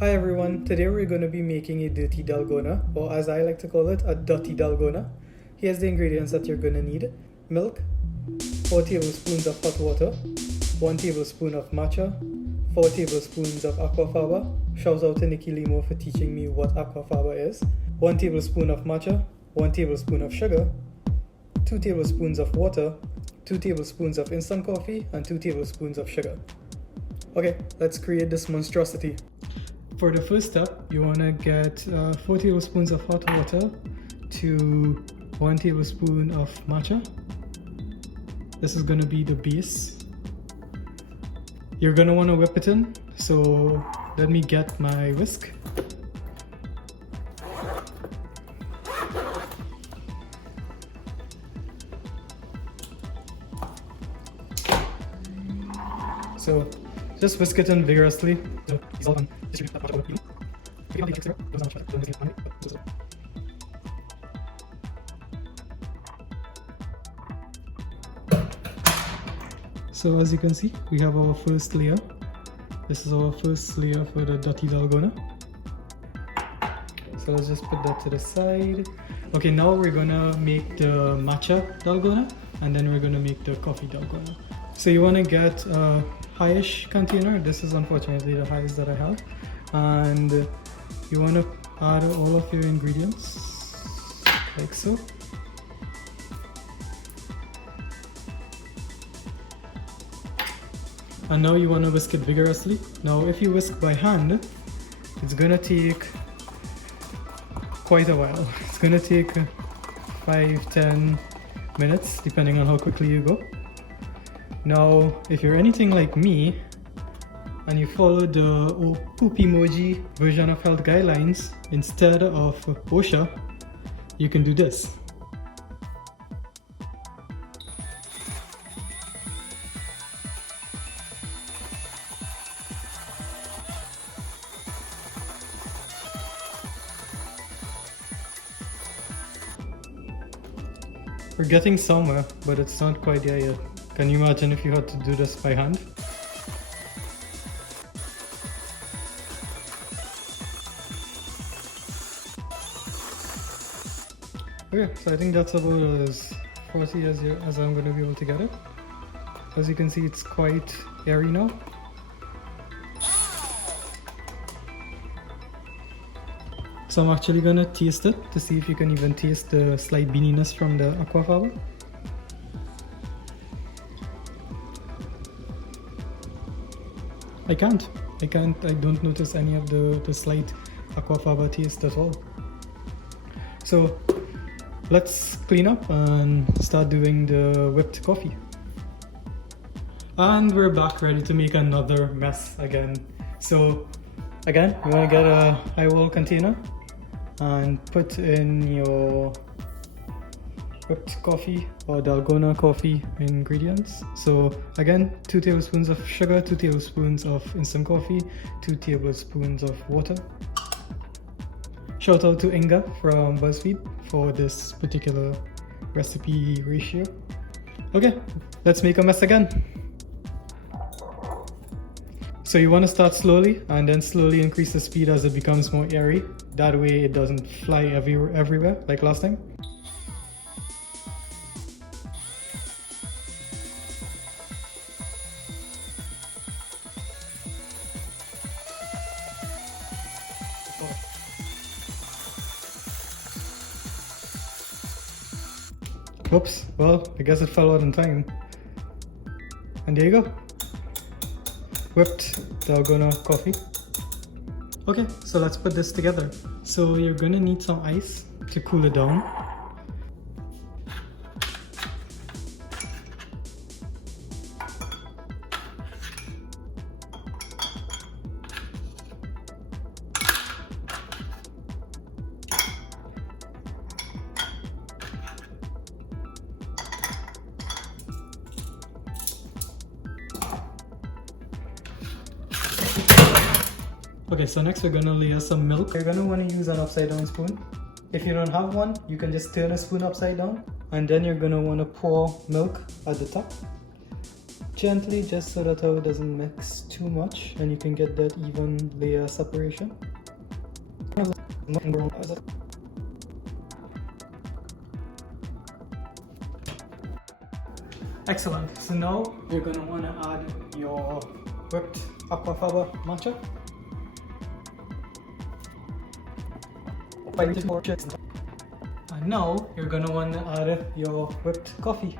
Hi everyone, today we're going to be making a dirty Dalgona, or as I like to call it, a Dutty Dalgona. Here's the ingredients that you're going to need. Milk, 4 tablespoons of hot water, 1 tablespoon of matcha, 4 tablespoons of Aquafaba. Shout out to Nikki Limo for teaching me what Aquafaba is. 1 tablespoon of matcha, 1 tablespoon of sugar, 2 tablespoons of water, 2 tablespoons of instant coffee, and 2 tablespoons of sugar. Okay, let's create this monstrosity. For the first step, you want to get 4 tablespoons of hot water to 1 tablespoon of matcha. This is going to be the base. You're going to want to whip it in, so let me get my whisk. So just whisk it in vigorously. So as you can see, we have our first layer. This is our first layer for the Dutty Dalgona. So let's just put that to the side. Okay, now we're gonna make the matcha Dalgona, and then we're gonna make the coffee Dalgona. So you want to get a high-ish container. This is unfortunately the highest that I have. And you want to add all of your ingredients like so. And now you want to whisk it vigorously. Now if you whisk by hand, it's gonna take quite a while. It's gonna take 5-10 minutes depending on how quickly you go. Now if you're anything like me and you follow the poop emoji version of health guidelines instead of OSHA, you can do this. We're getting somewhere, but it's not quite there yet. Can you imagine if you had to do this by hand? Okay, so I think that's about as frothy as I'm going to be able to get it. As you can see, it's quite airy now. So I'm actually going to taste it to see if you can even taste the slight beaniness from the Aquafaba. I don't notice any of the slight Aquafaba taste at all. So let's clean up and start doing the whipped coffee. And we're back ready to make another mess again. So again, you want to get a high wall container and put in your whipped coffee or Dalgona coffee ingredients. So again, 2 tablespoons of sugar, 2 tablespoons of instant coffee, 2 tablespoons of water. Shout out to Inga from BuzzFeed for this particular recipe ratio. Okay, let's make a mess again. So you want to start slowly and then slowly increase the speed as it becomes more airy. That way it doesn't fly everywhere like last time. Oops, well, I guess it fell out in time. And there you go. Whipped Dalgona coffee. Okay, so let's put this together. So you're gonna need some ice to cool it down. Okay, so next we're gonna layer some milk. You're gonna want to use an upside down spoon. If you don't have one, you can just turn a spoon upside down, and then you're gonna want to pour milk at the top. gently, just so that it doesn't mix too much and you can get that even layer separation. Excellent. So now you're going to want to add your whipped Aquafaba matcha. And now you're going to want to add your whipped coffee.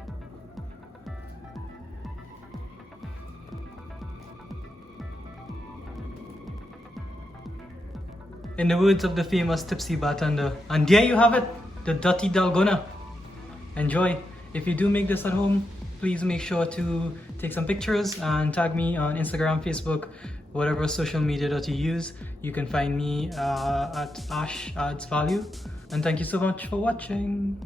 In the words of the famous tipsy bartender, and there you have it, the Dutty Dalgona. Enjoy. If you do make this at home, please make sure to take some pictures and tag me on Instagram, Facebook, whatever social media that you use. You can find me at Ash Adds Value. And thank you so much for watching.